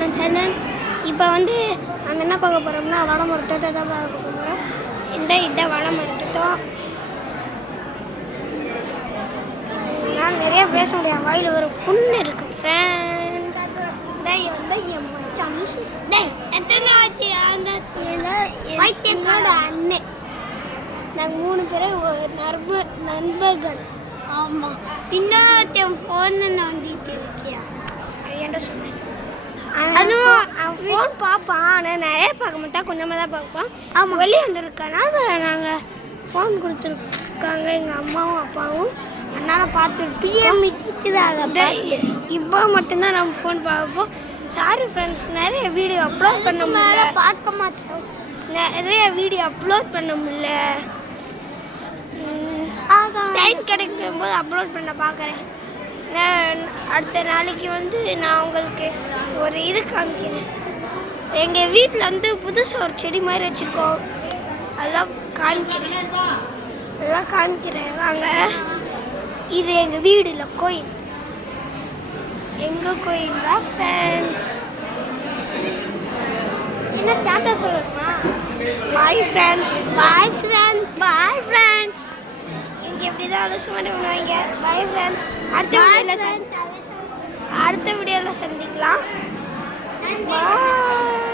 Anand channel. இப்போ வந்து நம்ம என்ன பார்க்க போகிறோம்னா வாழை மரத்தை தான் பார்க்க போகிறோம். இந்த வாழை மரத்தம் நான் நிறைய பேச முடியாது, வாயில் ஒரு புண்ணு இருக்கு ஃப்ரெண்ட்ஸ். வந்து என் மச்சான் என்னோட அண்ணன், நாங்கள் 3 பேரும் நண்பர்கள். ஆமாம், இன்னொருத்தன் ஃபோனை நோண்டிட்டு இருக்கியா என்கிட்ட சொன்னேன். அவன் ஃபோன் பார்ப்பான், ஆனால் நிறைய பார்க்க மாட்டான், கொஞ்சமாக தான் பார்ப்பான். அவன் வெளியே வந்திருக்கனால நாங்கள் ஃபோன் கொடுத்துருக்காங்க எங்கள் அம்மாவும் அப்பாவும், அதனால் பார்த்துட்டு இப்போ மட்டும்தான் நம்ம ஃபோன் பார்ப்போம். சாரி ஃப்ரெண்ட்ஸ், நிறைய வீடியோ அப்லோட் பண்ண முடியல, பார்க்க மாட்டோம், நிறைய வீடியோ அப்லோட் பண்ண முடியல. டைம் கிடைக்கும் போது அப்லோட் பண்ண பார்க்குறேன். அடுத்த நாளைக்கு வந்து நான் உங்களுக்கு ஒரு இது காமிக்கிறேன். எங்கள் வீட்டில் வந்து புதுசாக ஒரு செடி மாதிரி வச்சுருக்கோம், அதெல்லாம் காமிக்கிறேன் வாங்க. இது எங்கள் வீடு இல்லை, கோயில். எங்கள் கோயில் தான் ஃப்ரெண்ட்ஸ். என்ன டாட்டா சொல்லணுமா? Bye friends, bye friends, bye friends. இங்கே எப்படி தான் அலசு மாதிரி பண்ணுவாங்க. பாய் ஃப்ரெண்ட்ஸ், அடுத்த வீடியோவில் சந்திக்கலாம். பாய்.